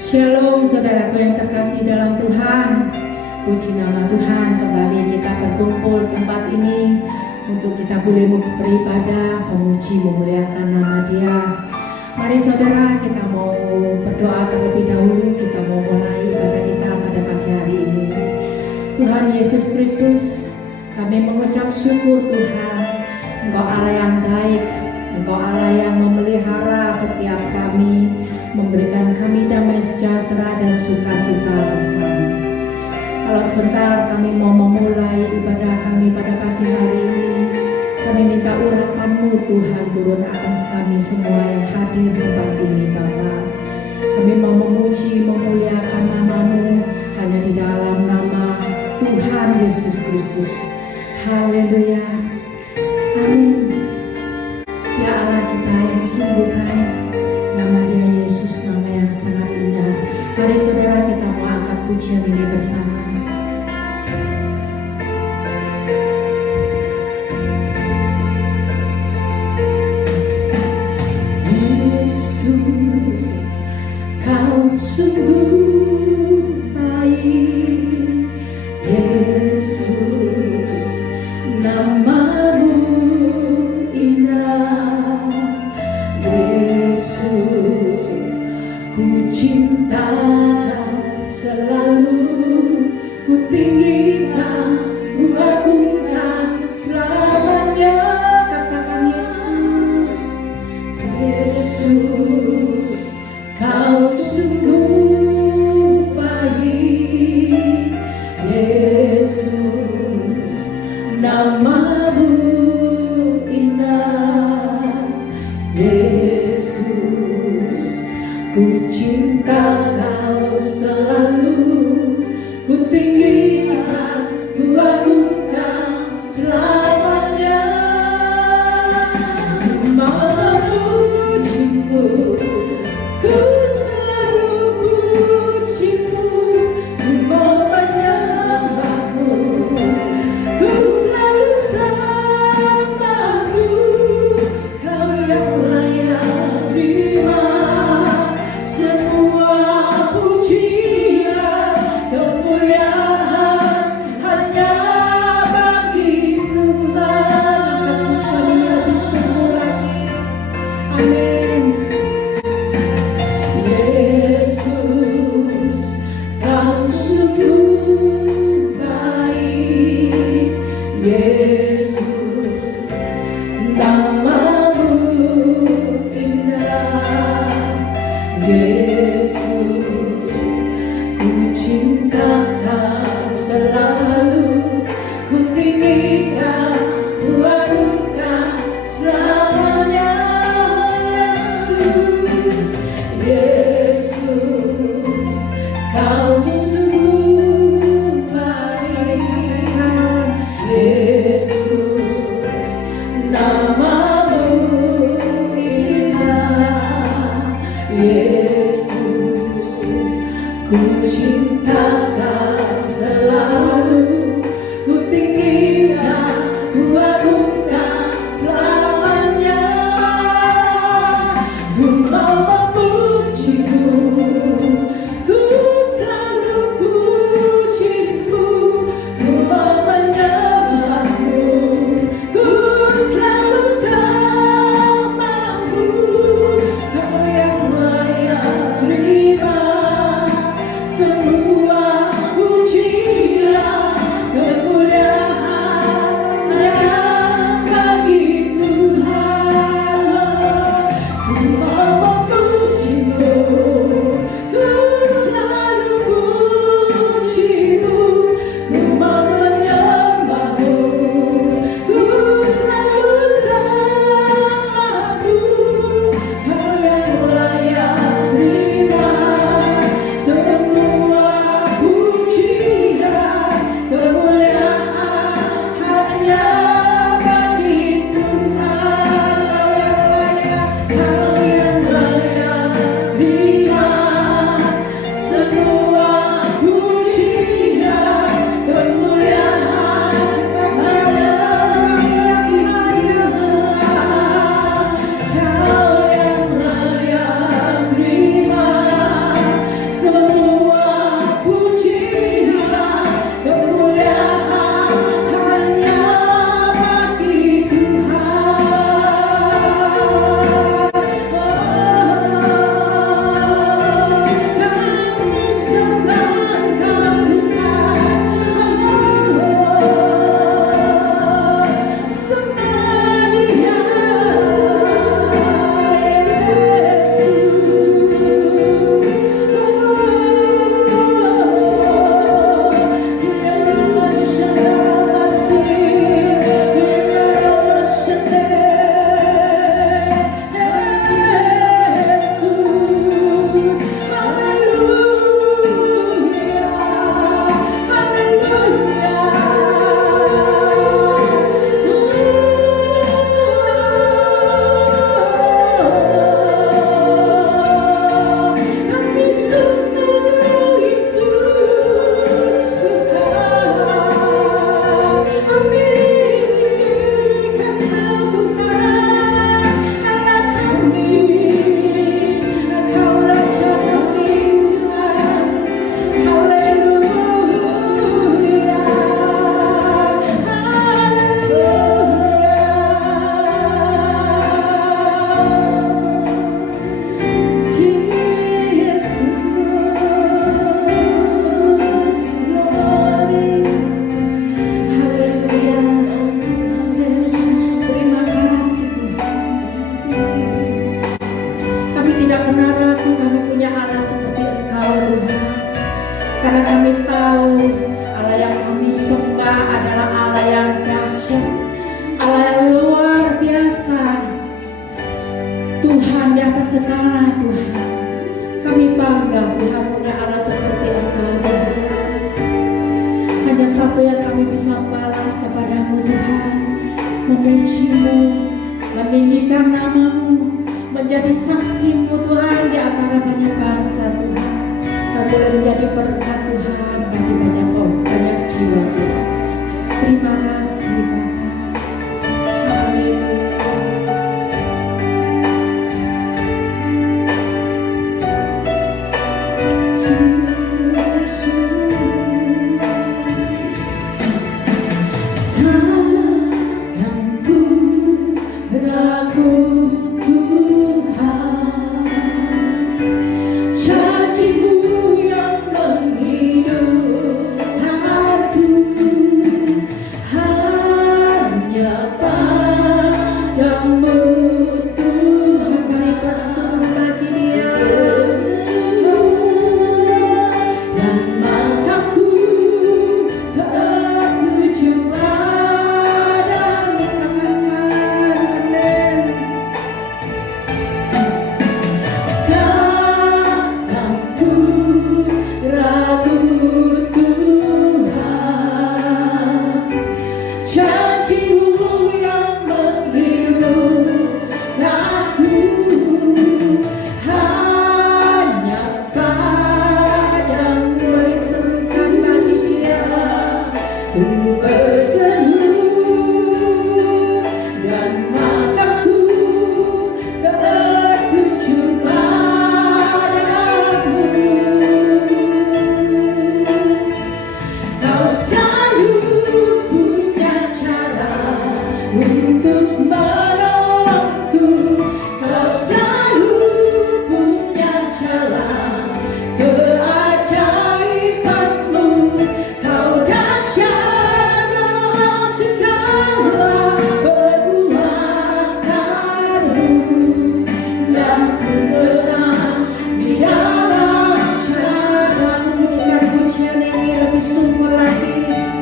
Shalom saudaraku yang terkasih dalam Tuhan. Puji nama Tuhan, kembali kita berkumpul tempat ini untuk kita boleh beribadah, memuji, memuliakan nama Dia. Mari saudara, kita mau berdoa terlebih dahulu. Kita mau mulai ibadah kita pada pagi hari ini. Tuhan Yesus Kristus, kami mengucap syukur Tuhan. Engkau Allah yang baik, Engkau Allah yang memelihara setiap kami, memberikan kami damai sejahtera dan sukacita Tuhan. Kalau sebentar kami mau memulai ibadah kami pada pagi hari ini, kami minta urapan-Mu Tuhan turun atas kami semua yang hadir di tempat ini Bapa. Kami mau memuji, memuliakan nama-Mu hanya di dalam nama Tuhan Yesus Kristus. Haleluya. Amin. Ya Allah kita yang sungguh baik, nama Dia Yesus, nama yang sangat indah. Mari saudara kita mau angkat pujian ini bersama. Yesus, Kau sungguh baik. Yesus, nama-Mu indah. Yesus, ku cinta Kau selalu, ku tinggikan, ku agungkan selamanya. Katakan Yesus, Yesus, Kau sungguh baik. Yesus, nama-Mu indah. Yesus, ku cinta Kau selalu, ku tinggikan, ku agungkan selamanya. Memuji-Mu, ku selalu puji-Mu, ku mau menyembah-Mu, ku selalu Engkau adalah Allah yang dahsyat, Allah yang luar biasa. Tuhan di atas segala Tuhan. Kami bangga Tuhan punya Allah seperti Engkau Tuhan. Hanya satu yang kami bisa balas kepadamu Tuhan, memuji-Mu, meninggikan nama-Mu, menjadi saksi-Mu Tuhan di antara banyak bangsa Tuhan. Kami boleh menjadi berkat Tuhan bagi banyak jiwa Tuhan. Terima kasih Bapa.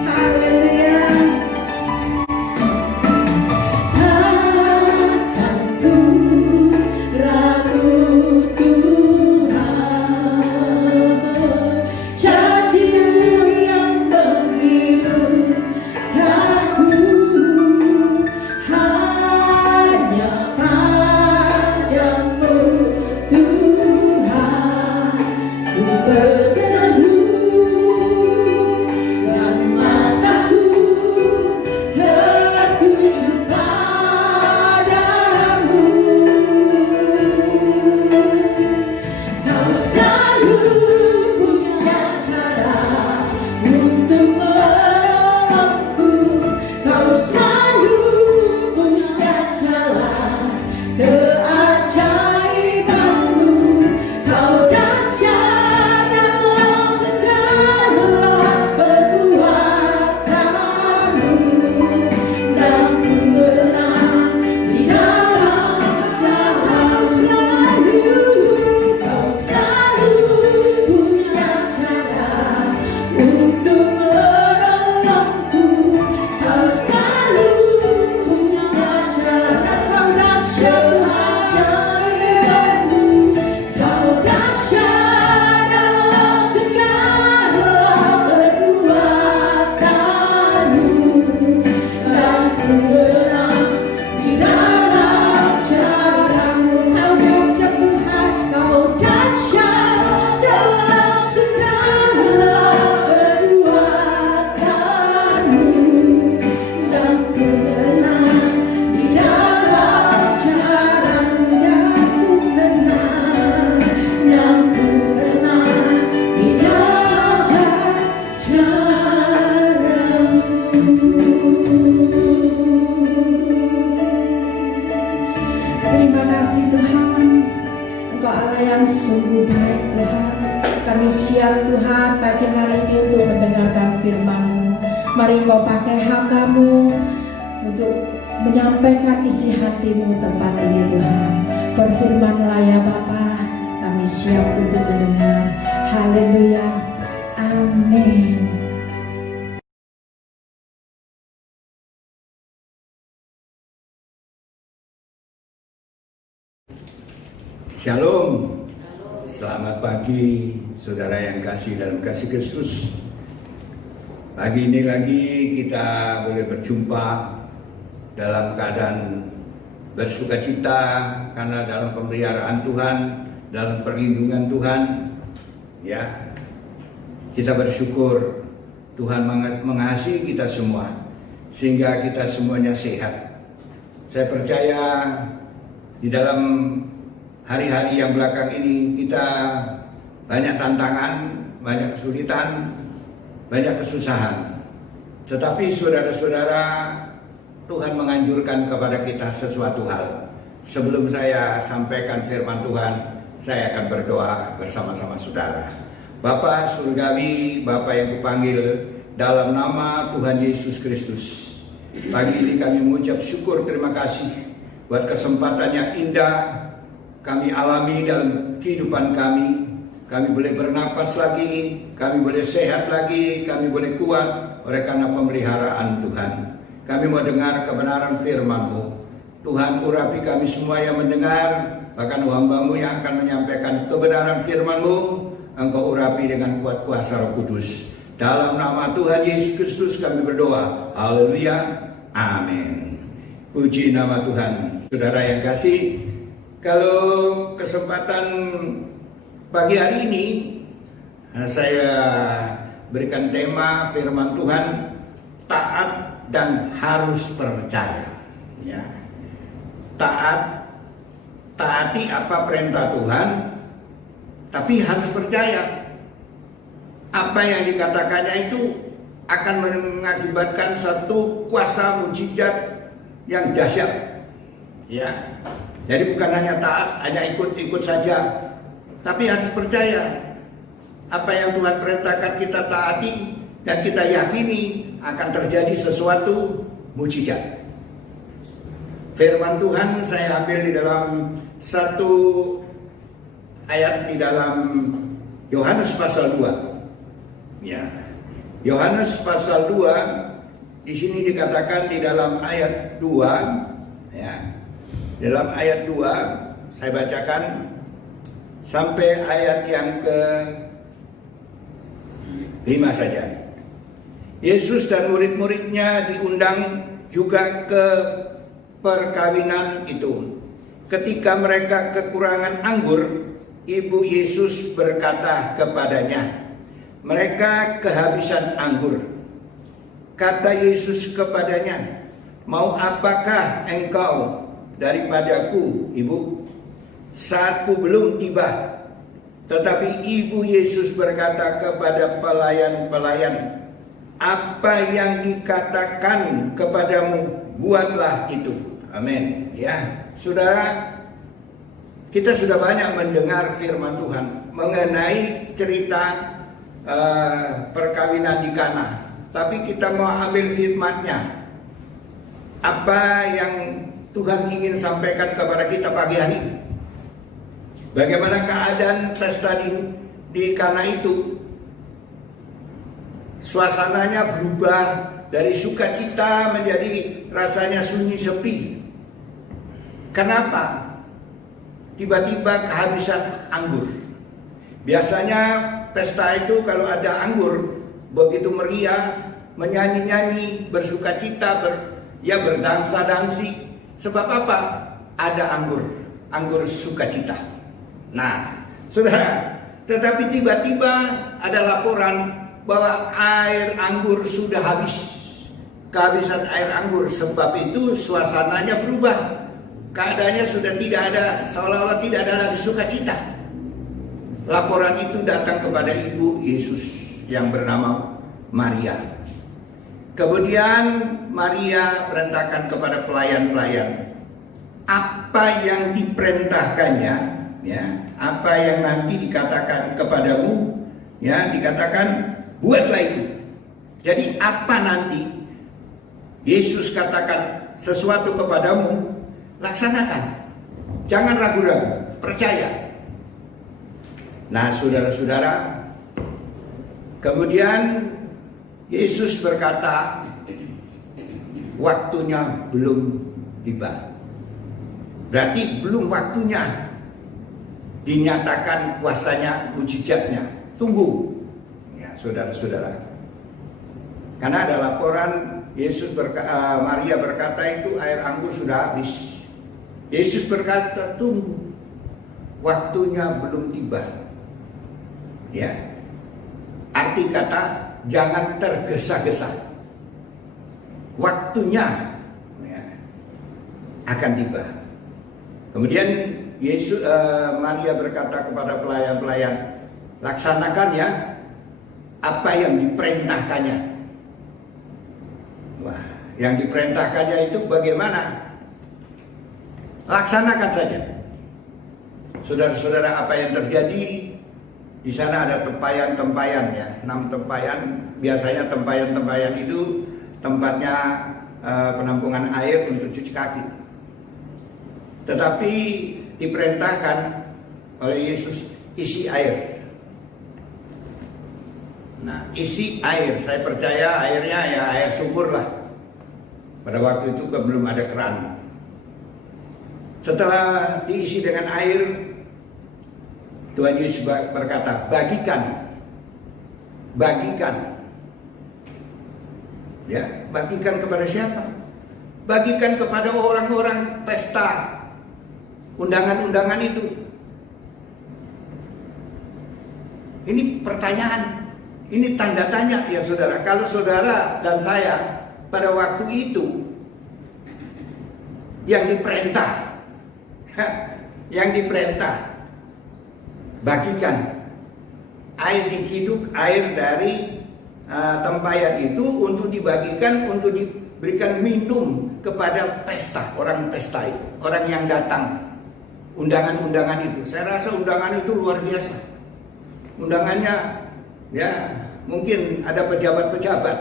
Haleluya. Mari Kau pakai hamba-Mu untuk menyampaikan isi hati-Mu tempat ini Tuhan. Berfirman-Lah ya Bapa, kami siap untuk mendengar. Haleluya. Amin. Shalom. Selamat pagi saudara yang kasih dalam kasih Kristus. Pagi ini lagi kita boleh berjumpa dalam keadaan bersukacita karena dalam pemeliharaan Tuhan, dalam perlindungan Tuhan. Ya, kita bersyukur Tuhan mengasihi kita semua sehingga kita semuanya sehat. Saya percaya di dalam hari-hari yang belakang ini kita banyak tantangan, banyak kesulitan, banyak kesusahan. Tetapi saudara-saudara, Tuhan menganjurkan kepada kita sesuatu hal. Sebelum saya sampaikan firman Tuhan, saya akan berdoa bersama-sama saudara. Bapa Surgawi, Bapa yang kupanggil dalam nama Tuhan Yesus Kristus. Pagi ini kami mengucap syukur terima kasih buat kesempatan yang indah kami alami dalam kehidupan kami. Kami boleh bernapas lagi, kami boleh sehat lagi, kami boleh kuat oleh karena pemeliharaan Tuhan. Kami mau dengar kebenaran firman-Mu. Tuhan, urapi kami semua yang mendengar, bahkan hamba-Mu yang akan menyampaikan kebenaran firman-Mu, Engkau urapi dengan kuat kuasa Roh Kudus. Dalam nama Tuhan Yesus Kristus kami berdoa. Haleluya. Amin. Puji nama Tuhan. Saudara yang kasih, kalau kesempatan pagi hari ini saya berikan tema firman Tuhan, taat dan harus percaya. Ya. Taati apa perintah Tuhan, tapi harus percaya. Apa yang dikatakannya itu akan mengakibatkan satu kuasa mujizat yang dahsyat. Ya. Jadi bukan hanya taat, hanya ikut-ikut saja, tapi harus percaya apa yang Tuhan perintahkan kita taati dan kita yakini akan terjadi sesuatu mujizat. Firman Tuhan saya ambil di dalam satu ayat di dalam Yohanes pasal 2. Ya. Yohanes pasal 2 di sini dikatakan di dalam ayat 2, ya. Dalam ayat 2 saya bacakan sampai ayat yang ke-5 saja. Yesus dan murid-muridnya diundang juga ke perkawinan itu. Ketika mereka kekurangan anggur, ibu Yesus berkata kepadanya, "Mereka kehabisan anggur." Kata Yesus kepadanya, "Mau apakah engkau daripadaku, ibu? Saatku belum tiba." Tetapi ibu Yesus berkata kepada pelayan-pelayan, "Apa yang dikatakan kepadamu, buatlah itu." Amin. Ya, saudara, kita sudah banyak mendengar firman Tuhan mengenai cerita perkawinan di Kana. Tapi kita mau ambil hikmatnya. Apa yang Tuhan ingin sampaikan kepada kita pagi hari? Bagaimana keadaan pesta di Kana itu? Suasananya berubah dari sukacita menjadi rasanya sunyi sepi. Kenapa? Tiba-tiba kehabisan anggur. Biasanya pesta itu kalau ada anggur begitu meriah, menyanyi-nyanyi, bersukacita, berdangsa-dangsi. Sebab apa? Ada anggur sukacita. Nah, saudara, tetapi tiba-tiba ada laporan bahwa air anggur sudah habis. Kehabisan air anggur, sebab itu suasananya berubah. Keadaannya sudah tidak ada, seolah-olah tidak ada lagi sukacita. Laporan itu datang kepada ibu Yesus yang bernama Maria. Kemudian Maria perintahkan kepada pelayan-pelayan, apa yang diperintahkannya, ya, apa yang nanti dikatakan kepadamu, ya, dikatakan buatlah itu. Jadi apa nanti Yesus katakan sesuatu kepadamu, laksanakan. Jangan ragu-ragu, percaya. Nah, saudara-saudara, kemudian Yesus berkata, waktunya belum tiba. Berarti belum waktunya. dinyatakan kuasanya, mujizatnya. Tunggu, ya saudara-saudara. Karena ada laporan Maria berkata itu air anggur sudah habis. Yesus berkata, tunggu, waktunya belum tiba. Ya, arti kata jangan tergesa-gesa. Waktunya ya, akan tiba. Kemudian Maria berkata kepada pelayan-pelayan, laksanakan ya apa yang diperintahkannya. Wah, yang diperintahkannya itu bagaimana? Laksanakan saja. Saudara-saudara, apa yang terjadi? Di sana ada tempayan-tempayan ya, 6 tempayan. Biasanya tempayan-tempayan itu tempatnya penampungan air untuk cuci kaki. Tetapi diperintahkan oleh Yesus isi air. Nah, isi air, saya percaya airnya ya air sumur lah. Pada waktu itu belum ada keran. Setelah diisi dengan air, Tuhan Yesus berkata, bagikan. Ya, bagikan kepada siapa? Bagikan kepada orang-orang pesta, undangan-undangan itu. Ini pertanyaan, ini tanda tanya ya saudara. Kalau saudara dan saya pada waktu itu yang diperintah, bagikan air diciduk, air dari tempayan itu untuk dibagikan, untuk diberikan minum kepada pesta, orang pesta itu, orang yang datang, undangan-undangan itu. Saya rasa undangan itu luar biasa. Undangannya ya mungkin ada pejabat-pejabat.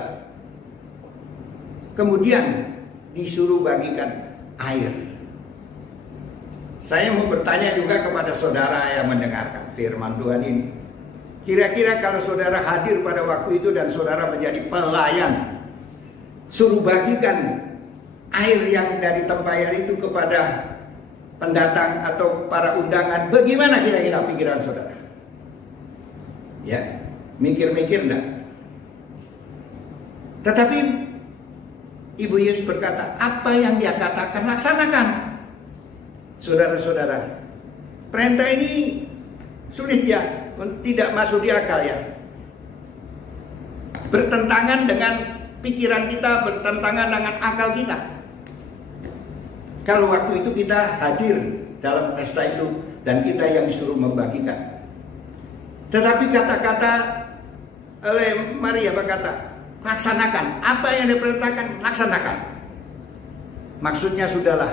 Kemudian disuruh bagikan air. Saya mau bertanya juga kepada saudara yang mendengarkan firman Tuhan ini. Kira-kira kalau saudara hadir pada waktu itu dan saudara menjadi pelayan, suruh bagikan air yang dari tempayan itu kepada pendatang atau para undangan, bagaimana kira-kira pikiran saudara? Ya, mikir-mikir enggak? Tetapi Ibu Yesus berkata, apa yang dia katakan laksanakan. Saudara-saudara, perintah ini sulit ya, tidak masuk di akal ya. Bertentangan dengan pikiran kita, bertentangan dengan akal kita. Kalau waktu itu kita hadir dalam pesta itu dan kita yang disuruh membagikan. Tetapi kata-kata oleh Maria berkata, laksanakan. Apa yang diperintahkan, laksanakan. Maksudnya sudahlah,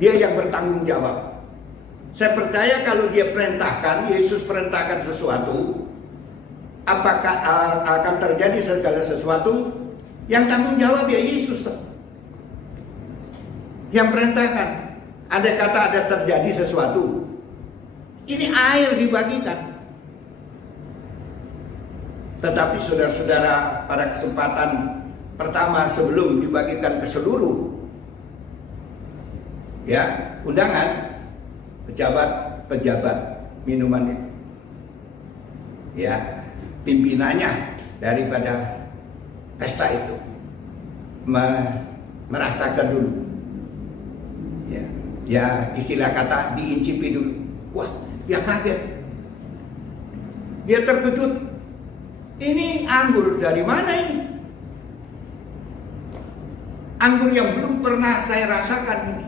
dia yang bertanggung jawab. Saya percaya kalau dia perintahkan, Yesus perintahkan sesuatu, apakah akan terjadi segala sesuatu, yang tanggung jawab ya Yesus. Yang perintahkan, ada kata ada terjadi sesuatu. Ini air dibagikan. Tetapi saudara-saudara, pada kesempatan pertama sebelum dibagikan ke seluruh ya undangan, pejabat minuman itu, ya pimpinannya daripada pesta itu merasakan dulu, ya istilah kata diincipi dulu. Wah, dia kaget, dia terkejut. Ini anggur dari mana ini? Anggur yang belum pernah saya rasakan ini.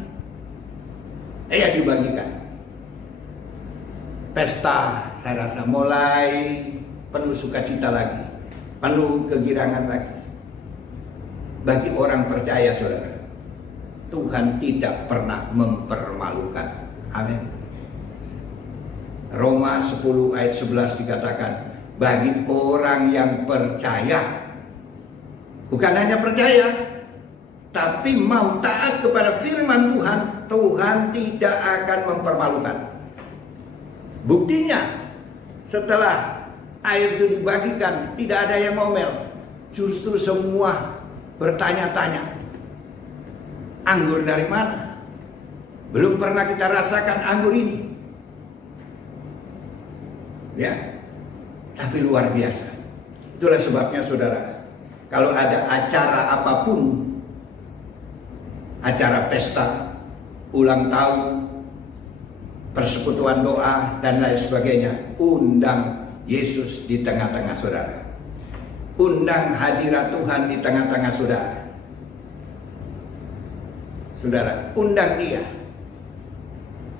Ya dibagikan. Pesta saya rasa mulai penuh sukacita lagi, penuh kegirangan lagi. Bagi orang percaya saudara, Tuhan tidak pernah mempermalukan. Amin. Roma 10 ayat 11 dikatakan, bagi orang yang percaya, bukan hanya percaya, tapi mau taat kepada firman Tuhan, Tuhan tidak akan mempermalukan. Buktinya, setelah air itu dibagikan, tidak ada yang ngomel. Justru semua bertanya-tanya, anggur dari mana? Belum pernah kita rasakan anggur ini. Ya, tapi luar biasa. Itulah sebabnya saudara, kalau ada acara apapun, acara pesta, ulang tahun, persekutuan doa, dan lain sebagainya, undang Yesus di tengah-tengah saudara. Undang hadirat Tuhan di tengah-tengah saudara. Saudara, undang dia.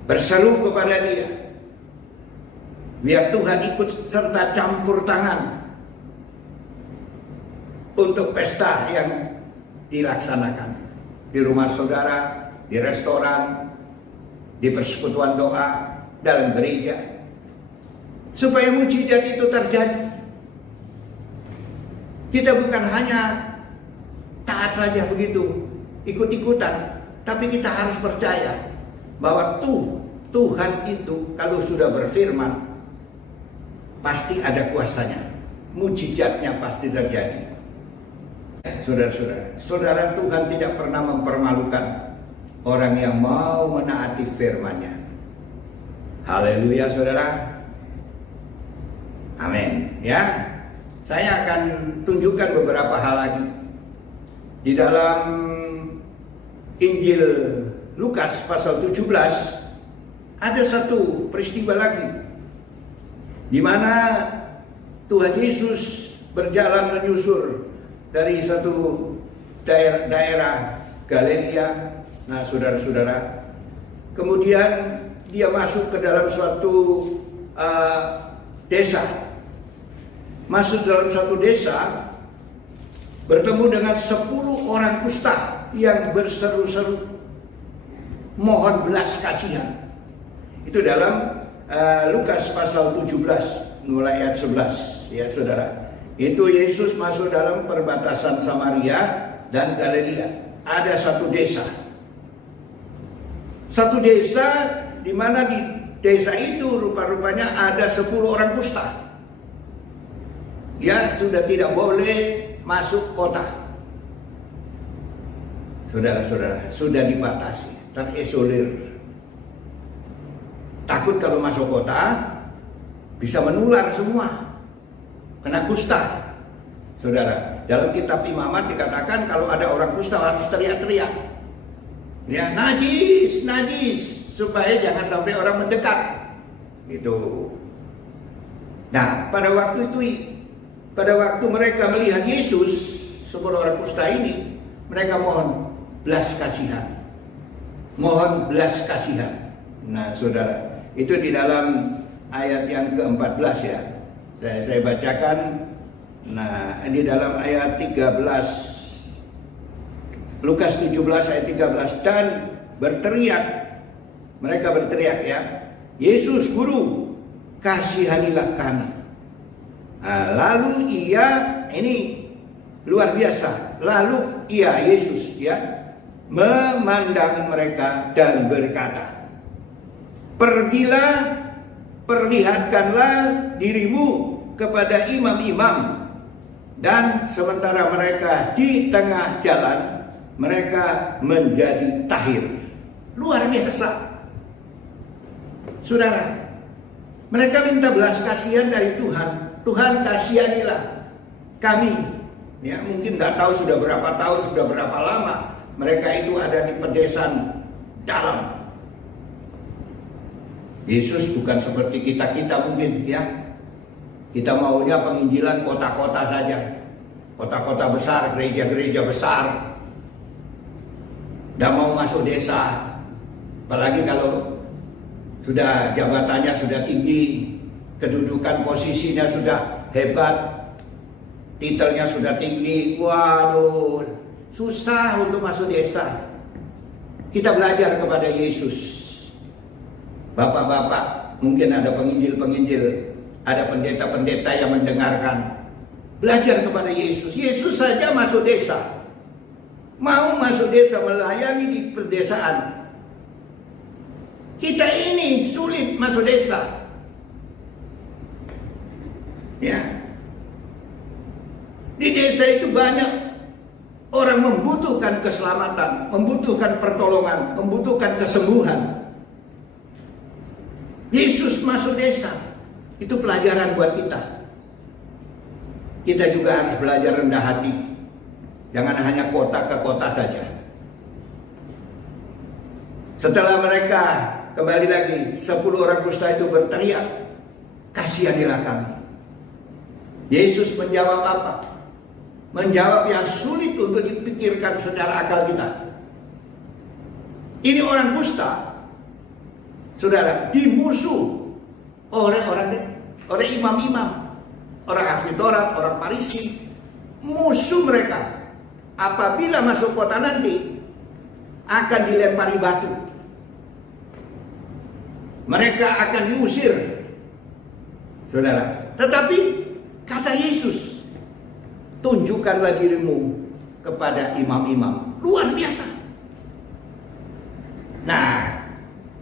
Berseru kepada dia. Biar Tuhan ikut serta campur tangan untuk pesta yang dilaksanakan di rumah saudara, di restoran, di persekutuan doa, dalam gereja, supaya mujizat itu terjadi. Kita bukan hanya taat saja begitu, ikut-ikutan, tapi kita harus percaya bahwa Tuhan itu kalau sudah berfirman pasti ada kuasanya, mujizatnya pasti terjadi. Saudara-saudara, saudara, Tuhan tidak pernah mempermalukan orang yang mau menaati firman-Nya. Haleluya saudara. Amin. Ya, saya akan tunjukkan beberapa hal lagi di dalam Injil Lukas pasal 17. Ada satu peristiwa lagi di mana Tuhan Yesus berjalan menyusur dari satu daerah Galilea. Nah, saudara-saudara, kemudian dia masuk ke dalam suatu desa. Masuk dalam suatu desa, bertemu dengan 10 orang kusta yang berseru-seru mohon belas kasihan. Itu dalam Lukas pasal 17 mulai ayat 11, ya saudara. Itu Yesus masuk dalam perbatasan Samaria dan Galilea. Ada satu desa. Satu desa di mana di desa itu rupa-rupanya ada 10 orang kusta yang sudah tidak boleh masuk kota. Saudara-saudara, sudah dibatasi, terisolir. Takut kalau masuk kota bisa menular semua, kena kusta. Saudara, dalam kitab Imamat dikatakan kalau ada orang kusta harus teriak-teriak, ya, najis, najis, supaya jangan sampai orang mendekat. Gitu. Nah, pada waktu mereka melihat Yesus, 10 orang kusta ini, mereka mohon belas kasihan. Mohon belas kasihan. Nah, saudara, itu di dalam ayat yang ke-14 ya. Saya bacakan. Nah, di dalam ayat 13, Lukas 17 ayat 13, dan mereka berteriak ya, Yesus Guru, kasihanilah kami. Nah, lalu ini luar biasa. Lalu Yesus ya memandang mereka dan berkata, pergilah, perlihatkanlah dirimu kepada imam-imam. Dan sementara mereka di tengah jalan, mereka menjadi tahir. Luar biasa. Saudara, mereka minta belas kasihan dari Tuhan. Tuhan, kasihanilah kami. Ya, mungkin nggak tahu sudah berapa tahun, sudah berapa lama mereka itu ada di pedesaan dalam. Yesus bukan seperti kita mungkin ya. Kita maunya penginjilan kota-kota saja. Kota-kota besar, gereja-gereja besar. Tidak mau masuk desa. Apalagi kalau sudah jabatannya sudah tinggi, kedudukan posisinya sudah hebat, titelnya sudah tinggi. Waduh, susah untuk masuk desa. Kita belajar kepada Yesus. Bapak-bapak, mungkin ada penginjil-penginjil, ada pendeta-pendeta yang mendengarkan. Belajar kepada Yesus. Yesus saja masuk desa. Mau masuk desa, melayani di perdesaan. Kita ini sulit masuk desa. Ya. Di desa itu banyak orang membutuhkan keselamatan, membutuhkan pertolongan, membutuhkan kesembuhan. Yesus masuk desa. Itu pelajaran buat kita. Kita juga harus belajar rendah hati. Jangan hanya kota ke kota saja. Setelah mereka kembali lagi, 10 orang kusta itu berteriak, "Kasihanilah kami." Yesus menjawab apa? Menjawab yang sulit untuk dipikirkan secara akal kita. Ini orang kusta, saudara, dimusuh oleh imam-imam, orang ahli Taurat, orang Farisi. Musuh mereka. Apabila masuk kota nanti akan dilempari batu. Mereka akan diusir, saudara. Tetapi kata Yesus, tunjukkanlah dirimu kepada imam-imam. Luar biasa. Nah,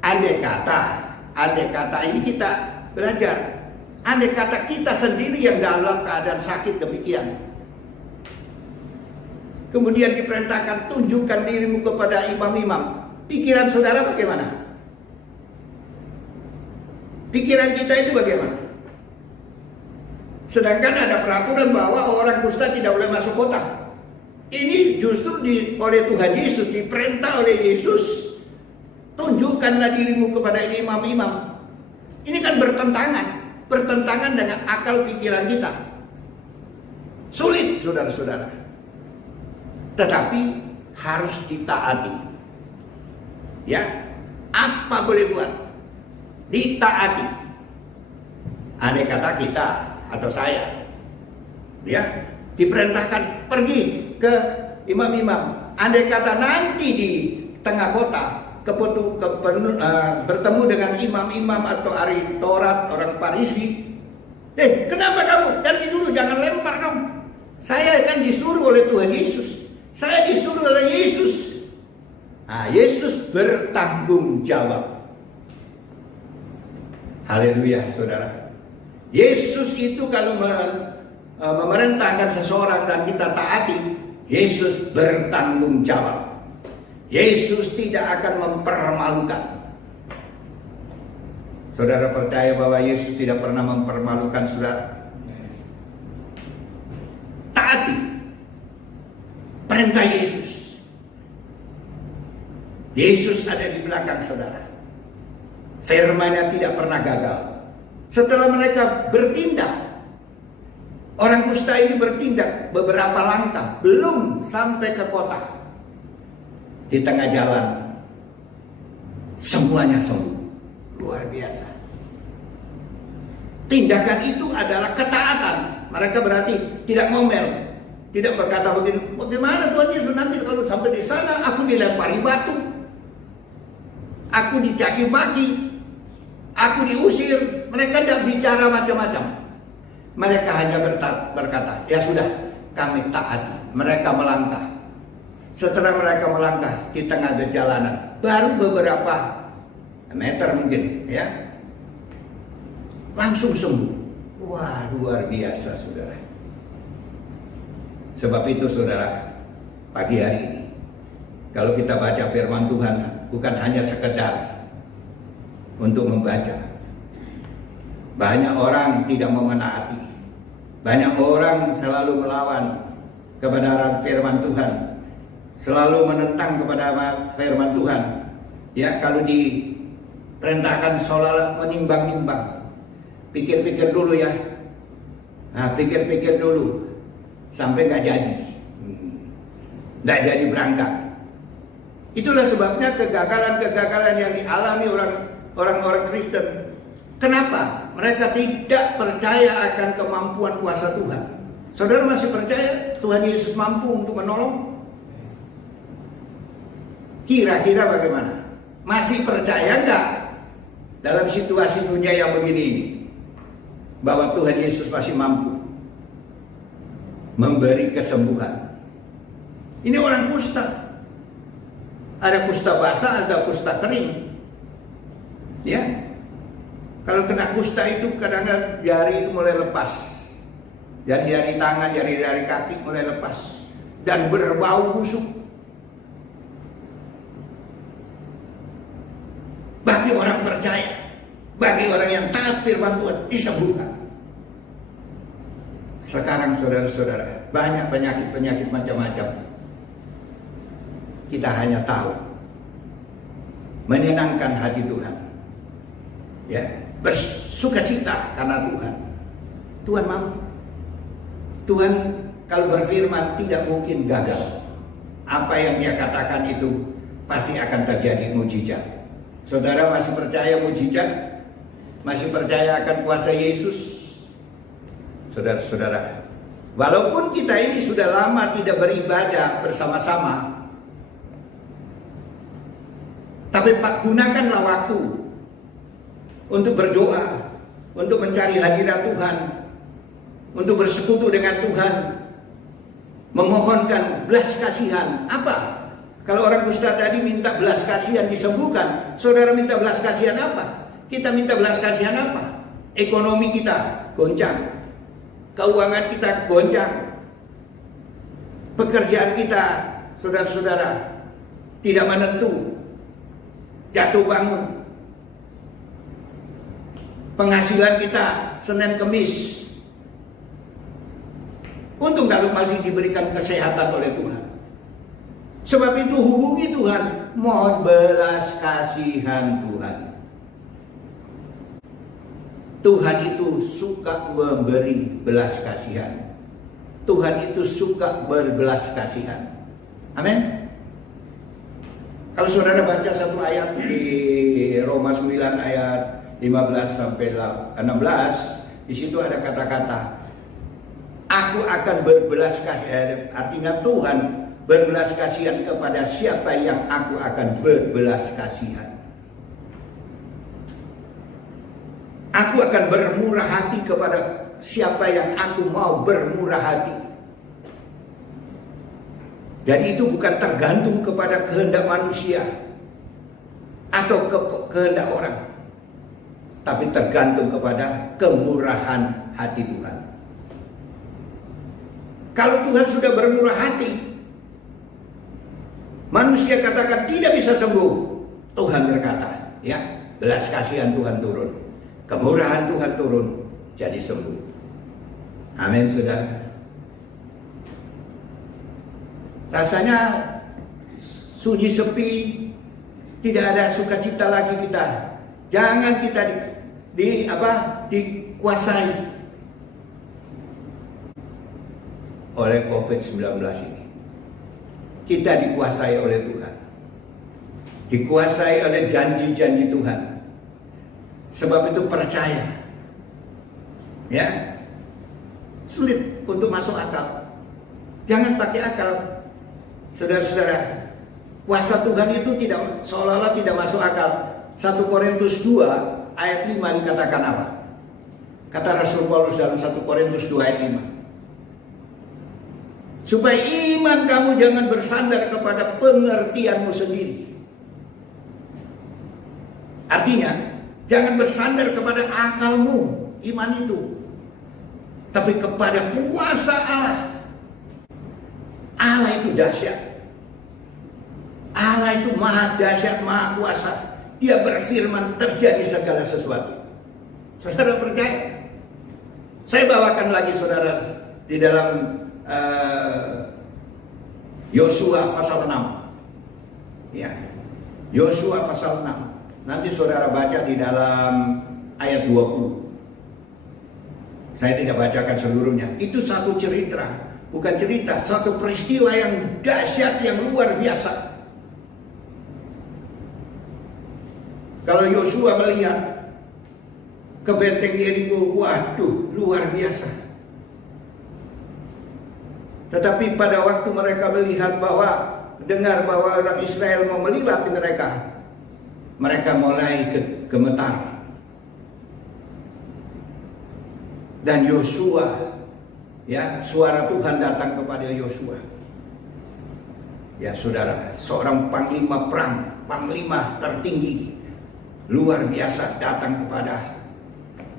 andai kata ini kita belajar. Andai kata kita sendiri yang dalam keadaan sakit demikian, kemudian diperintahkan tunjukkan dirimu kepada imam-imam, pikiran saudara bagaimana? Pikiran kita itu bagaimana? Sedangkan ada peraturan bahwa orang kusta tidak boleh masuk kota. Ini justru oleh Tuhan Yesus, diperintah oleh Yesus, tunjukkanlah dirimu kepada imam-imam. Ini kan bertentangan dengan akal pikiran kita. Sulit, saudara-saudara. Tetapi harus ditaati. Ya, apa boleh buat? Ditaati. Andai kata kita atau saya, ya, diperintahkan pergi ke imam-imam. Andai kata nanti di tengah kota bertemu dengan imam-imam atau ahli Taurat, orang Farisi. Kenapa kamu? Jangan dulu, jangan lempar dong. Saya kan disuruh oleh Tuhan Yesus. Saya disuruh oleh Yesus. Nah, Yesus bertanggung jawab. Haleluya, saudara. Yesus itu kalau memerintahkan seseorang dan kita taati, Yesus bertanggung jawab. Yesus tidak akan mempermalukan. Saudara percaya bahwa Yesus tidak pernah mempermalukan saudara? Taati perintah Yesus. Yesus ada di belakang saudara. Firman-Nya tidak pernah gagal. Setelah mereka bertindak, orang kusta ini bertindak beberapa langkah, belum sampai ke kota. Di tengah jalan, semuanya sembuh. Luar biasa. Tindakan itu adalah ketaatan. Mereka berarti tidak ngomel, tidak berkata begini, bagaimana Tuhan Yesus nanti kalau sampai di sana aku dilempari batu, aku dicaci maki, aku diusir. Mereka tidak bicara macam-macam. Mereka hanya berkata, ya sudah, kami taati. Mereka melangkah. Setelah mereka melangkah di tengah jalanan, baru beberapa meter mungkin, ya, langsung sembuh. Wah, luar biasa, saudara. Sebab itu, saudara, pagi hari ini, kalau kita baca firman Tuhan, bukan hanya sekedar untuk membaca. Banyak orang tidak mau menaati. Banyak orang selalu melawan kebenaran firman Tuhan, selalu menentang kepada firman Tuhan. Ya, kalau diperintahkan seolah menimbang-nimbang. Pikir-pikir dulu ya. Nah, pikir-pikir dulu sampai nggak jadi. Nggak jadi berangkat. Itulah sebabnya kegagalan-kegagalan yang dialami orang-orang Kristen. Kenapa? Mereka tidak percaya akan kemampuan kuasa Tuhan. Saudara masih percaya Tuhan Yesus mampu untuk menolong? Kira-kira bagaimana? Masih percaya nggak dalam situasi dunia yang begini ini bahwa Tuhan Yesus masih mampu memberi kesembuhan? Ini orang kusta. Ada kusta basah, ada kusta kering. Ya. Kalau kena kusta itu kadang-kadang jari itu mulai lepas. Jari-jari tangan, jari-jari kaki mulai lepas. Dan berbau busuk. Bagi orang percaya, bagi orang yang taat taat firman Tuhan, disembuhkan. Sekarang saudara-saudara, banyak penyakit-penyakit macam-macam. Kita hanya tahu menyenangkan hati Tuhan, ya, bersukacita karena Tuhan. Tuhan mampu. Tuhan kalau berfirman tidak mungkin gagal. Apa yang Dia katakan itu pasti akan terjadi mujizat. Saudara masih percaya mujizat? Masih percaya akan kuasa Yesus? Saudara-saudara, walaupun kita ini sudah lama tidak beribadah bersama-sama, tapi Pak, gunakanlah waktu untuk berdoa, untuk mencari hadirat Tuhan, untuk bersekutu dengan Tuhan, memohonkan belas kasihan. Apa? Kalau orang kusta tadi minta belas kasihan disembuhkan, saudara minta belas kasihan apa? Kita minta belas kasihan apa? Ekonomi kita goncang, keuangan kita goncang, pekerjaan kita, saudara-saudara, tidak menentu, jatuh bangun, penghasilan kita Senin Kemis. Untung kalau masih diberikan kesehatan oleh Tuhan. Sebab itu hubungi Tuhan, mohon belas kasihan Tuhan. Tuhan itu suka memberi belas kasihan. Tuhan itu suka berbelas kasihan. Amin. Kalau saudara baca satu ayat di Roma 9 ayat 15 sampai 16, di situ ada kata-kata, aku akan berbelas kasihan. Artinya Tuhan berbelas kasihan kepada siapa yang aku akan berbelas kasihan. Aku akan bermurah hati kepada siapa yang aku mau bermurah hati. Dan itu bukan tergantung kepada kehendak manusia atau kehendak orang, tapi tergantung kepada kemurahan hati Tuhan. Kalau Tuhan sudah bermurah hati, manusia katakan tidak bisa sembuh, Tuhan berkata, ya, belas kasihan Tuhan turun, kemurahan Tuhan turun, jadi sembuh. Amin, saudara. Rasanya sunyi sepi, tidak ada sukacita lagi kita. Jangan kita dikuasai oleh COVID-19 ini. Kita dikuasai oleh Tuhan, dikuasai oleh janji-janji Tuhan. Sebab itu percaya, ya, sulit untuk masuk akal. Jangan pakai akal, saudara-saudara. Kuasa Tuhan itu tidak seolah-olah tidak masuk akal. 1 Korintus 2 ayat 5 dikatakan apa? Kata Rasul Paulus dalam 1 Korintus 2 ayat 5. Supaya iman kamu jangan bersandar kepada pengertianmu sendiri. Artinya, jangan bersandar kepada akalmu, iman itu, tapi kepada kuasa Allah. Allah itu dahsyat. Allah itu maha dahsyat, maha kuasa. Dia berfirman, terjadi segala sesuatu. Saudara percaya? Saya bawakan lagi saudara di dalam Yosua pasal 6. Ya, Yosua pasal 6. Nanti saudara baca di dalam ayat 20. Saya tidak bacakan seluruhnya. Itu satu cerita, bukan cerita, satu peristiwa yang dahsyat, yang luar biasa. Kalau Yosua melihat ke benteng Yeriko, waduh, luar biasa. Tetapi pada waktu mereka melihat dengar bahwa orang Israel mau melewati mereka mulai gemetar. Dan Yosua, ya, suara Tuhan datang kepada Yosua. Ya saudara, seorang panglima perang, panglima tertinggi, luar biasa datang kepada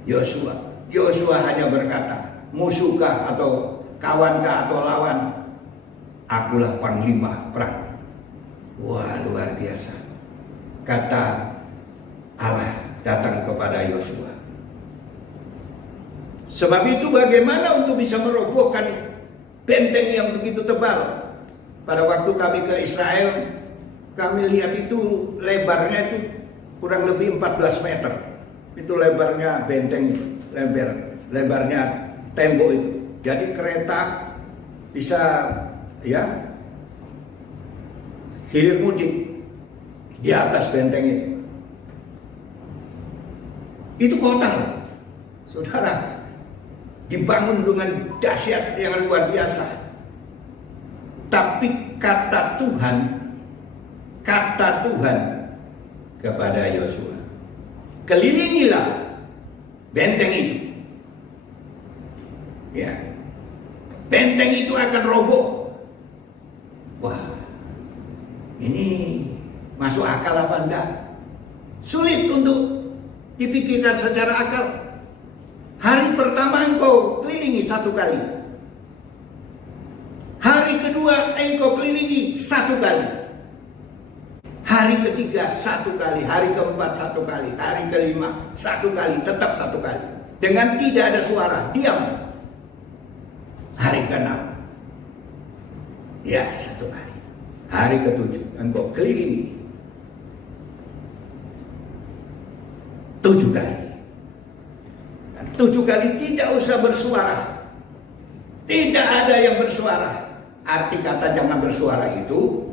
Yosua. Yosua hanya berkata, musuhkah atau kawankah atau lawan? Akulah panglima perang. Wah, luar biasa. Kata Allah datang kepada Yosua. Sebab itu bagaimana untuk bisa merobohkan benteng yang begitu tebal? Pada waktu kami ke Israel, kami lihat itu lebarnya itu kurang lebih 14 meter. Itu lebarnya benteng itu, lebarnya tembok itu. Jadi kereta bisa ya hilir mudik di atas benteng itu. Itu kota loh, saudara. Dibangun dengan dahsyat yang luar biasa. Tapi kata Tuhan kepada Yosua, kelilingilah benteng itu. Ya, benteng itu akan roboh. Wah, ini masuk akal apa enggak? Sulit untuk dipikirkan secara akal. Hari pertama engkau kelilingi 1 kali. Hari kedua engkau kelilingi 1 kali. Hari ketiga 1 kali. Hari keempat 1 kali. Hari kelima 1 kali. Tetap 1 kali. Dengan tidak ada suara. Diam. Hari ke-6. Ya 1 kali. Hari ke-7 engkau kelilingi 7 kali. 7 kali tidak usah bersuara. Tidak ada yang bersuara. Arti kata jangan bersuara itu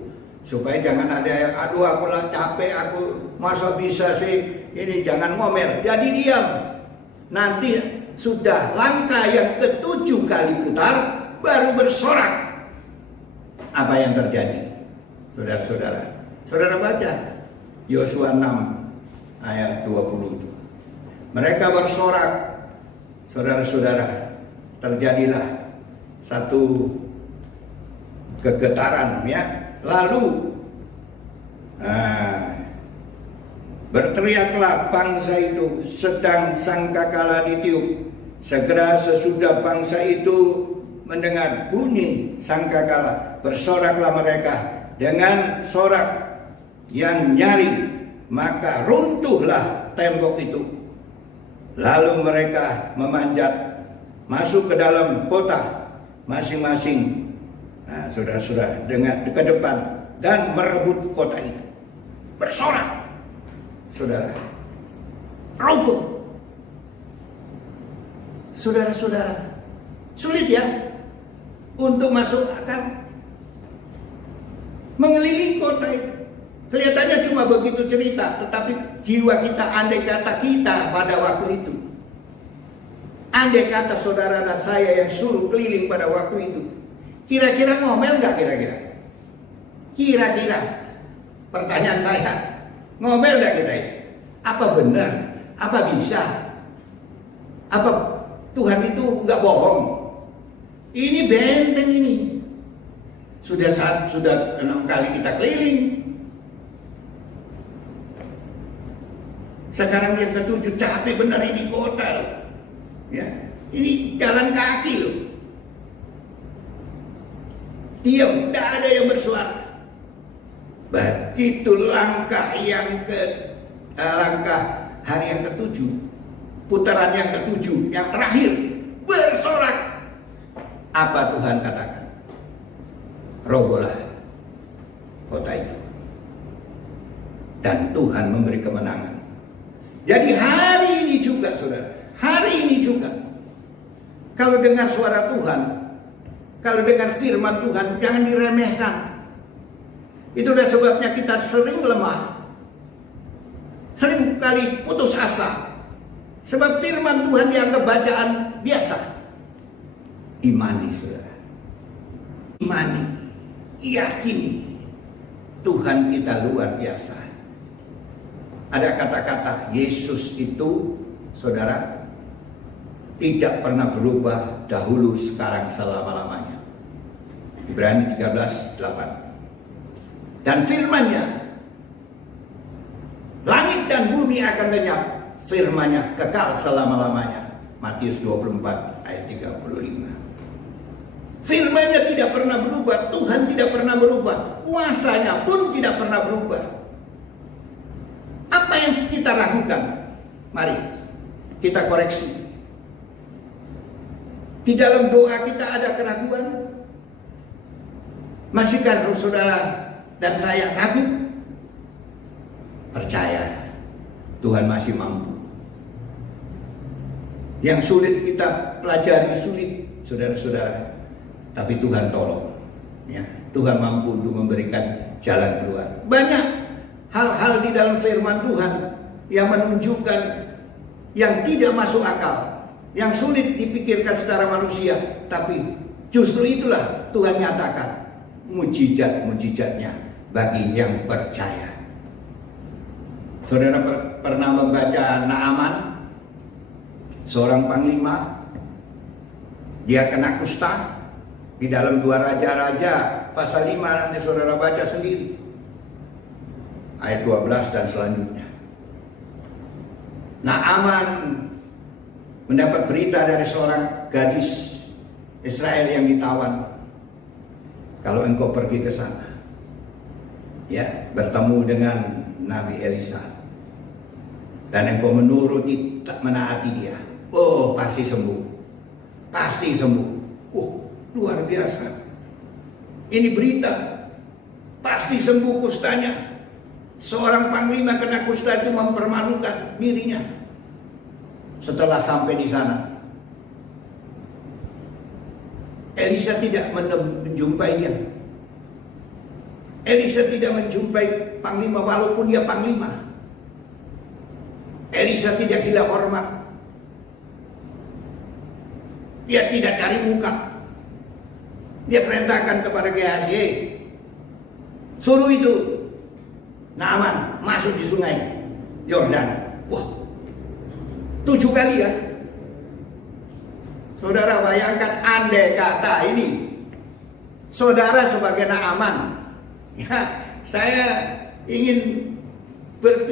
supaya jangan ada yang aduh aku lah capek, aku masa bisa sih ini, jangan ngomel. Jadi diam. Nanti sudah langkah yang ke-7 kali putar baru bersorak. Apa yang terjadi? Saudara-saudara, saudara baca Yosua 6 ayat 27. Mereka bersorak. Saudara-saudara, terjadilah satu kegetaran ya. Lalu berteriaklah bangsa itu sedang sangkakala ditiup. Segera sesudah bangsa itu mendengar bunyi sangkakala, bersoraklah mereka dengan sorak yang nyaring, maka runtuhlah tembok itu. Lalu mereka memanjat masuk ke dalam kota masing-masing. Nah, saudara-saudara, dengan ke depan dan merebut kota itu. Bersorak, saudara, roboh. Saudara-saudara, sulit ya untuk masuk akal. Mengelilingi kota itu. Kelihatannya cuma begitu cerita, tetapi jiwa kita, andai kata kita pada waktu itu, andai kata saudara dan saya yang suruh keliling pada waktu itu, kira-kira ngomel nggak kira-kira? Kira-kira, pertanyaan saya, ngomel nggak kita ini? Apa benar? Apa bisa? Apa Tuhan itu nggak bohong? Ini benteng ini. Sudah 6 kali kita keliling. Sekarang yang ke-7, capek benar ini kota loh. Ya, ini jalan kaki loh. Diam, tidak ada yang bersuara. Begitu langkah hari yang ke-7, putaran yang ke-7, yang terakhir, bersorak. Apa Tuhan katakan? Robohlah kota itu. Dan Tuhan memberi kemenangan. Jadi hari ini juga saudara, hari ini juga, kalau dengar suara Tuhan, kalau dengar firman Tuhan, jangan diremehkan. Itulah sebabnya kita sering lemah, sering kali putus asa. Sebab firman Tuhan dianggap bacaan biasa. Imani saudara, imani, yakini Tuhan kita luar biasa. Ada kata-kata Yesus itu, saudara, tidak pernah berubah dahulu, sekarang, selama-lamanya. Ibrani 13:8. Dan firman-Nya, langit dan bumi akan lenyap, firman-Nya kekal selama-lamanya. Matius 24 ayat 35. Firman-Nya tidak pernah berubah, Tuhan tidak pernah berubah, kuasa-Nya pun tidak pernah berubah. Apa yang kita ragukan? Mari kita koreksi. Di dalam doa kita ada keraguan? Masihkah saudara dan saya ragu? Percaya, Tuhan masih mampu. Yang sulit kita pelajari sulit, saudara-saudara. Tapi Tuhan tolong. Ya, Tuhan mampu untuk memberikan jalan keluar. Banyak hal-hal di dalam firman Tuhan yang menunjukkan yang tidak masuk akal, yang sulit dipikirkan secara manusia, tapi justru itulah Tuhan nyatakan mujizat-mujizatnya bagi yang percaya. Saudara pernah membaca Naaman, seorang panglima, dia kena kusta. Di dalam 2 Raja-Raja pasal 5 nanti saudara baca sendiri, ayat 12 dan selanjutnya. Naaman mendapat berita dari seorang gadis Israel yang ditawan, kalau engkau pergi ke sana, ya, bertemu dengan Nabi Elisa, dan engkau menuruti, tak menaati dia, oh pasti sembuh, pasti sembuh. Luar biasa. Ini berita, pasti sembuh kustanya. Seorang panglima kena kusta itu mempermalukan dirinya. Setelah sampai di sana, Elisa tidak menjumpai dia. Elisa tidak menjumpai panglima walaupun dia panglima. Elisa tidak gila hormat. Dia tidak cari muka. Dia perintahkan kepada Gehazi, suruh itu Naaman masuk di sungai Yordan. Wah, 7 kali ya. Saudara bayangkan, andai kata ini saudara sebagai Naaman, ya, saya ingin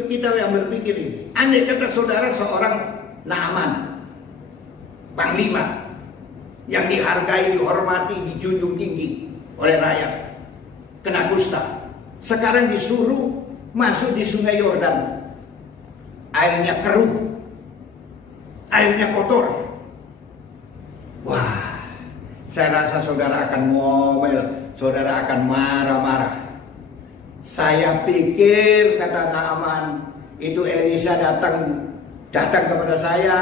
kita yang berpikir ini. Andai kata saudara seorang Naaman, panglima yang dihargai, dihormati, dijunjung tinggi oleh rakyat, kena kusta, sekarang disuruh masuk di sungai Yordan, airnya keruh, airnya kotor. Wah, saya rasa saudara akan ngomel, saudara akan marah-marah. Saya pikir, kata Naaman, itu Elisa datang kepada saya,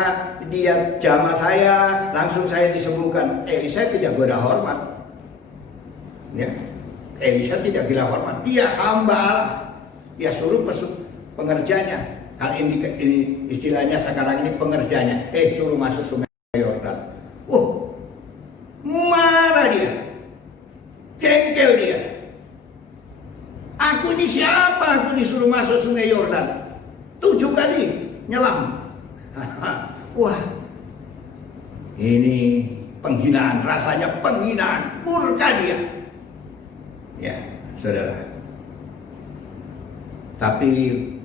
dia jamah saya, langsung saya disembuhkan. Elisa tidak goda hormat, ya. Elisa tidak gila hormat, dia hamba Allah. Dia suruh pengerjanya. Kali ini istilahnya sekarang ini pengerjanya, suruh masuk sungai Yordan. Marah dia, jengkel dia. Aku ini siapa? Aku disuruh masuk sungai Yordan 7 kali nyelam. Wah, ini penghinaan, rasanya penghinaan, murka dia. Ya, saudara. Tapi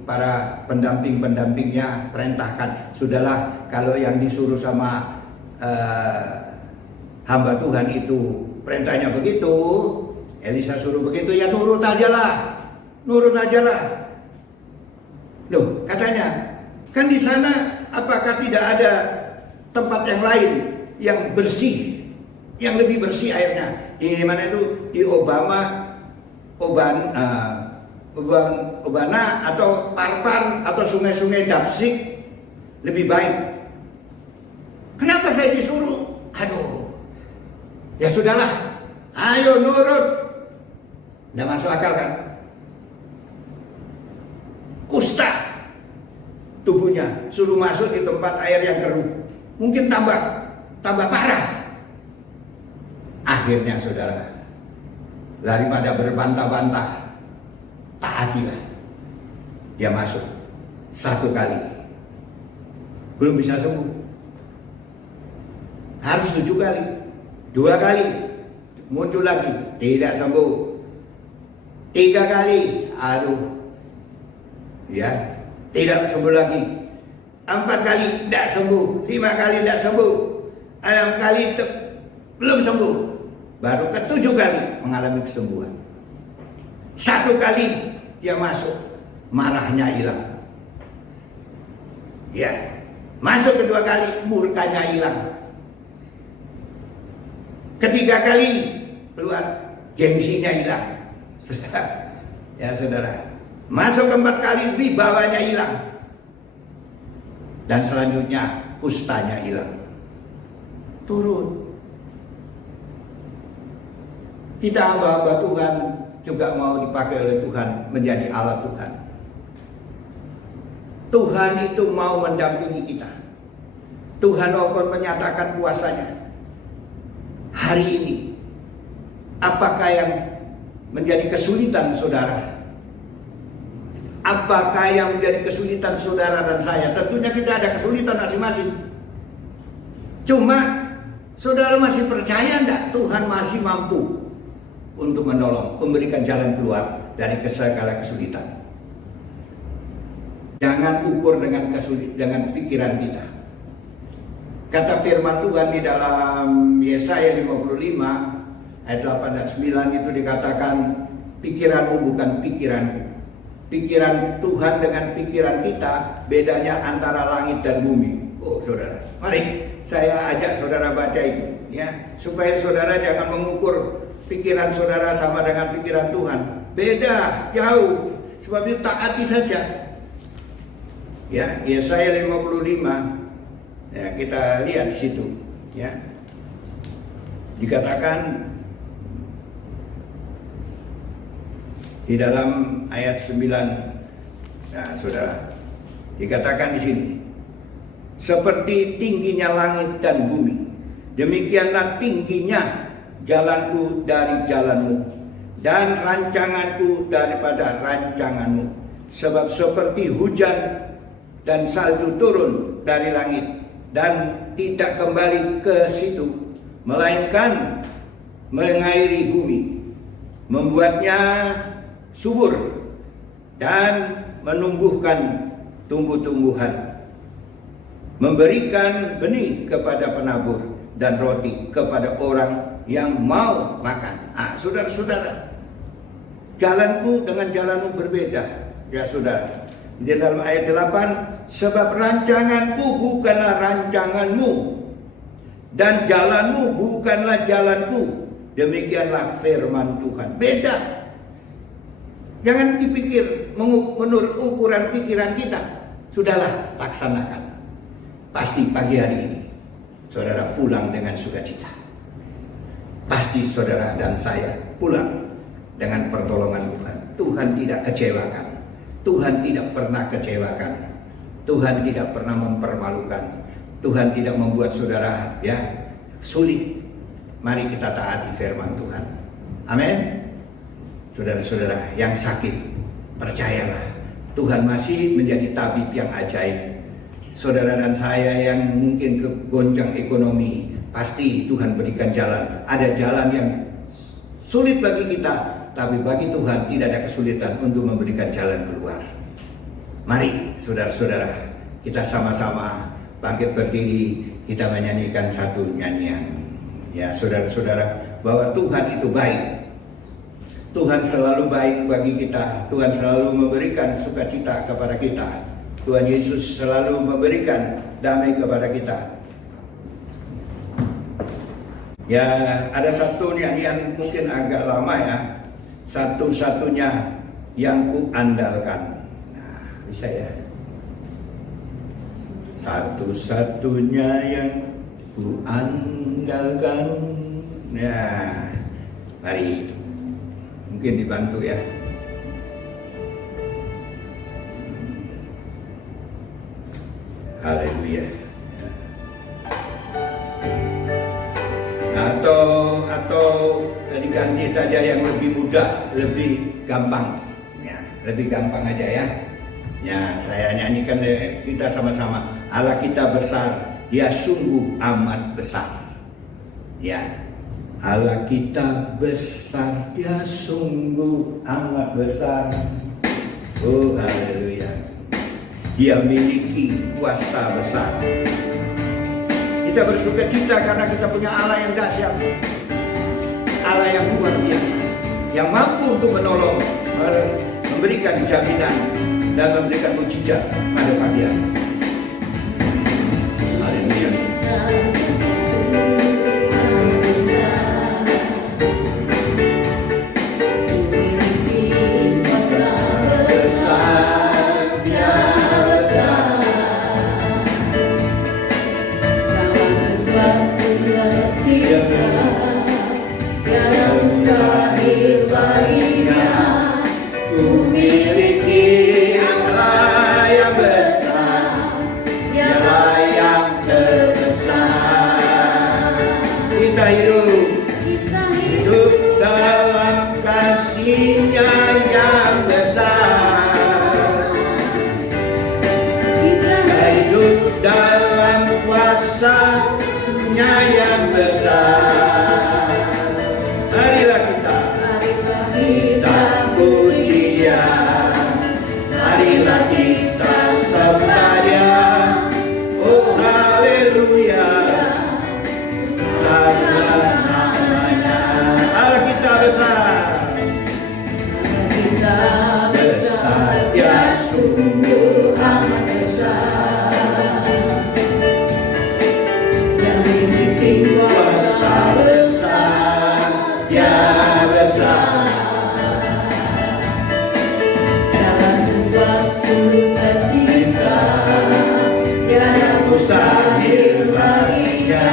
para pendamping-pendampingnya perintahkan, sudahlah, kalau yang disuruh sama hamba Tuhan itu perintahnya begitu, Elisa suruh begitu, ya nurut aja lah, nurut aja lah. Loh, katanya, kan di sana apakah tidak ada tempat yang lain yang bersih, yang lebih bersih airnya? Di mana itu? Di Obana atau Parpar atau sungai-sungai Dapsik lebih baik. Kenapa saya disuruh? Aduh, ya sudahlah, ayo nurut. Nggak masuk akal kan? Kusta tubuhnya, suruh masuk di tempat air yang keruh, mungkin tambah parah. Akhirnya saudara, daripada berbantah-bantah, taatilah. Dia masuk 1 kali, belum bisa sembuh, harus 7 kali, 2 kali muncul lagi, tidak sembuh, 3 kali, aduh, ya, tidak sembuh lagi, 4 kali tidak sembuh, 5 kali tidak sembuh, 6 kali belum sembuh, baru ke-7 kali mengalami kesembuhan. 1 kali dia masuk, marahnya hilang, ya, masuk kedua kali, murkanya hilang. Ketiga kali keluar, gengsinya hilang. Ya saudara, masuk keempat kali, wibawanya hilang. Dan selanjutnya kustanya hilang. Turun. Kita hamba-hamba Tuhan juga mau dipakai oleh Tuhan menjadi alat Tuhan. Tuhan itu mau mendampingi kita. Tuhan akan menyatakan kuasanya. Hari ini, apakah yang menjadi kesulitan saudara? Apakah yang menjadi kesulitan saudara dan saya? Tentunya kita ada kesulitan masing-masing. Cuma saudara masih percaya enggak Tuhan masih mampu untuk menolong, memberikan jalan keluar dari segala kesulitan? Jangan ukur dengan dengan pikiran kita. Kata firman Tuhan di dalam Yesaya 55 ayat 8 dan 9 itu dikatakan, pikiranmu bukan pikiranku. Pikiran Tuhan dengan pikiran kita bedanya antara langit dan bumi. Oh saudara, mari saya ajak saudara baca itu ya, supaya saudara jangan mengukur pikiran saudara sama dengan pikiran Tuhan. Beda, jauh. Sebab itu taati saja. Ya, Yesaya 55. Ya, kita lihat di situ ya. Dikatakan di dalam ayat 9. Nah, saudara, dikatakan di sini, seperti tingginya langit dan bumi, demikianlah tingginya jalanku dari jalanmu, dan rancanganku daripada rancanganmu. Sebab seperti hujan dan salju turun dari langit dan tidak kembali ke situ, melainkan mengairi bumi, membuatnya subur dan menumbuhkan tumbuh-tumbuhan, memberikan benih kepada penabur dan roti kepada orang yang mau makan. Saudara-saudara, jalanku dengan jalanmu berbeda. Ya saudara, di dalam ayat 8, sebab rancanganku bukanlah rancanganmu, dan jalanmu bukanlah jalanku. Demikianlah firman Tuhan. Beda. Jangan dipikir menurut ukuran pikiran kita. Sudahlah, laksanakan. Pasti pagi hari ini saudara pulang dengan sukacita. Pasti saudara dan saya pulang dengan pertolongan Tuhan. Tuhan tidak kecewakan. Tuhan tidak pernah kecewakan. Tuhan tidak pernah mempermalukan. Tuhan tidak membuat saudara ya sulit. Mari kita taati firman Tuhan. Amin. Saudara-saudara yang sakit, percayalah Tuhan masih menjadi tabib yang ajaib. Saudara dan saya yang mungkin kegoncang ekonomi, pasti Tuhan berikan jalan. Ada jalan yang sulit bagi kita, tapi bagi Tuhan tidak ada kesulitan untuk memberikan jalan keluar. Mari saudara-saudara, kita sama-sama bangkit berdiri, kita menyanyikan satu nyanyian. Ya saudara-saudara, bahwa Tuhan itu baik. Tuhan selalu baik bagi kita. Tuhan selalu memberikan sukacita kepada kita. Tuhan Yesus selalu memberikan damai kepada kita. Ya, ada satu nyanyian mungkin agak lama ya. Satu-satunya yang ku andalkan. Nah, bisa ya. Satu-satunya yang ku andalkan. Nah, mari mungkin dibantu ya. Haleluya. Atau diganti saja yang lebih mudah, lebih gampang. Ya, lebih gampang aja ya. Ya, saya nyanyikan kita sama-sama. Allah kita besar, Dia sungguh amat besar. Ya. Allah kita besar, Dia sungguh amat besar. Oh haleluya. Dia miliki kuasa besar. Kita bersuka cita karena kita punya Allah yang dahsyat, Allah yang luar biasa, yang mampu untuk menolong, memberikan jaminan dan memberikan mujizat pada pagi hari. Haleluya. kasih-Nya yang besar. Kita hidup dalam kuasa-Nya yang besar. Marilah kita puji Dia. Marilah kita sembah Dia. Oh haleluya. Karena namanya Allah kita besar. Kita besar, Dia sungguh amat besar. Yang memiliki kuasa besar, Dia besar. Segala sesuatu tercipta, tiada mustahil baginya.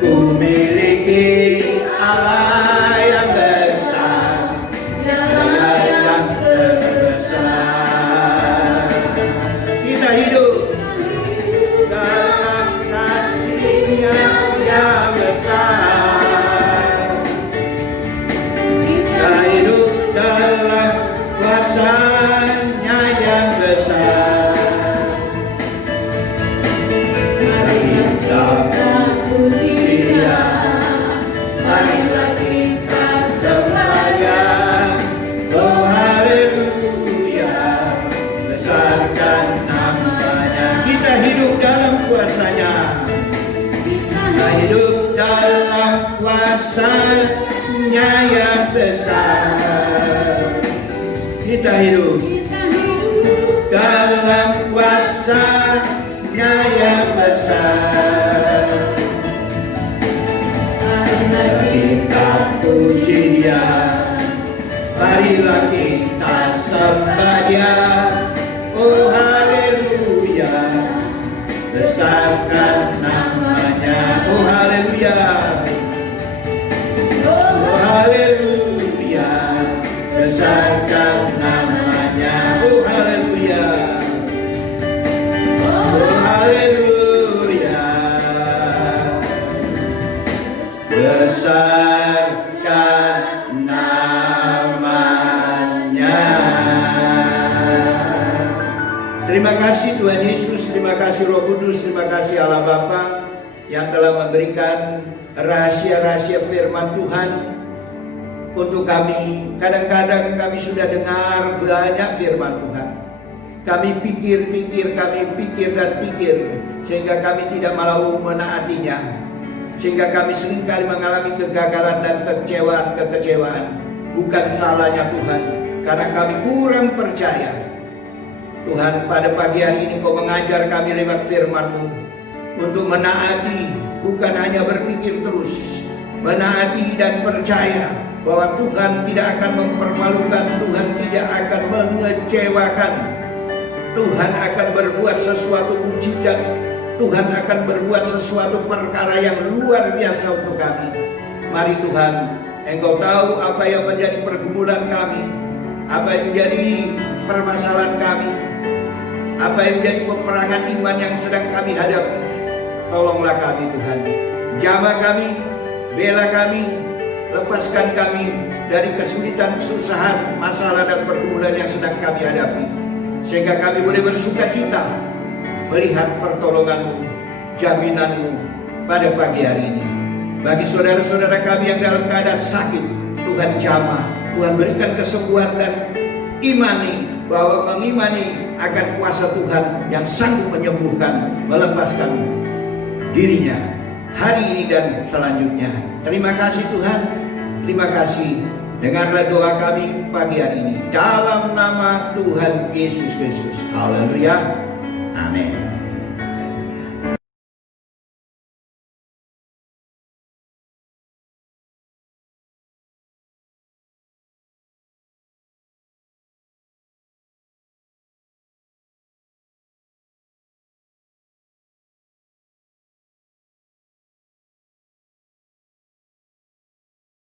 Ku miliki Allah yang besar, Allah yang terbesar. Kita hidup dalam kasih-Nya yang besar. Kita hidup dalam kuasa-Nya yang besar. Mari kita puji Dia. Marilah kita sembah Dia. Oh haleluya. Besarkan namanya. Kita hidup dalam kuasa-Nya. Kita hidup dalam kuasa-Nya yang besar. Kita hidup dalam kuasa-Nya yang besar. Marilah kita puji Dia. Marilah kita sembah Dia. Oh haleluya. Besarkan namanya. Oh haleluya. Oh haleluya. Besarkan namanya. Oh haleluya. Oh haleluya. Besarkan namanya. Terima kasih Tuhan Yesus, terima kasih Roh Kudus, terima kasih Allah Bapa yang telah memberikan rahasia-rahasia firman Tuhan untuk kami. Kadang-kadang kami sudah dengar banyak firman Tuhan. Kami pikir dan pikir sehingga kami tidak mau menaatinya. Sehingga kami seringkali mengalami kegagalan dan kekecewaan. Bukan salahnya Tuhan, karena kami kurang percaya. Tuhan, pada pagi hari ini Kau mengajar kami lewat firman-Mu untuk menaati, bukan hanya berpikir terus. Menaati dan percaya bahwa Tuhan tidak akan mempermalukan, Tuhan tidak akan mengecewakan. Tuhan akan berbuat sesuatu mujizat, Tuhan akan berbuat sesuatu perkara yang luar biasa untuk kami. Mari Tuhan, Engkau tahu apa yang menjadi pergumulan kami, apa yang menjadi permasalahan kami, apa yang menjadi peperangan iman yang sedang kami hadapi. Tolonglah kami Tuhan, jamah kami, bela kami, lepaskan kami dari kesulitan, kesusahan, masalah dan pergumulan yang sedang kami hadapi. Sehingga kami boleh bersukacita melihat pertolongan-Mu, jaminan-Mu pada pagi hari ini. Bagi saudara-saudara kami yang dalam keadaan sakit, Tuhan jamah, Tuhan berikan kesembuhan dan imani, bahwa mengimani akan kuasa Tuhan yang sanggup menyembuhkan, melepaskan dirinya hari ini dan selanjutnya. Terima kasih Tuhan, terima kasih. Dengarlah doa kami pagi hari ini dalam nama Tuhan Yesus Kristus. Haleluya. Amin.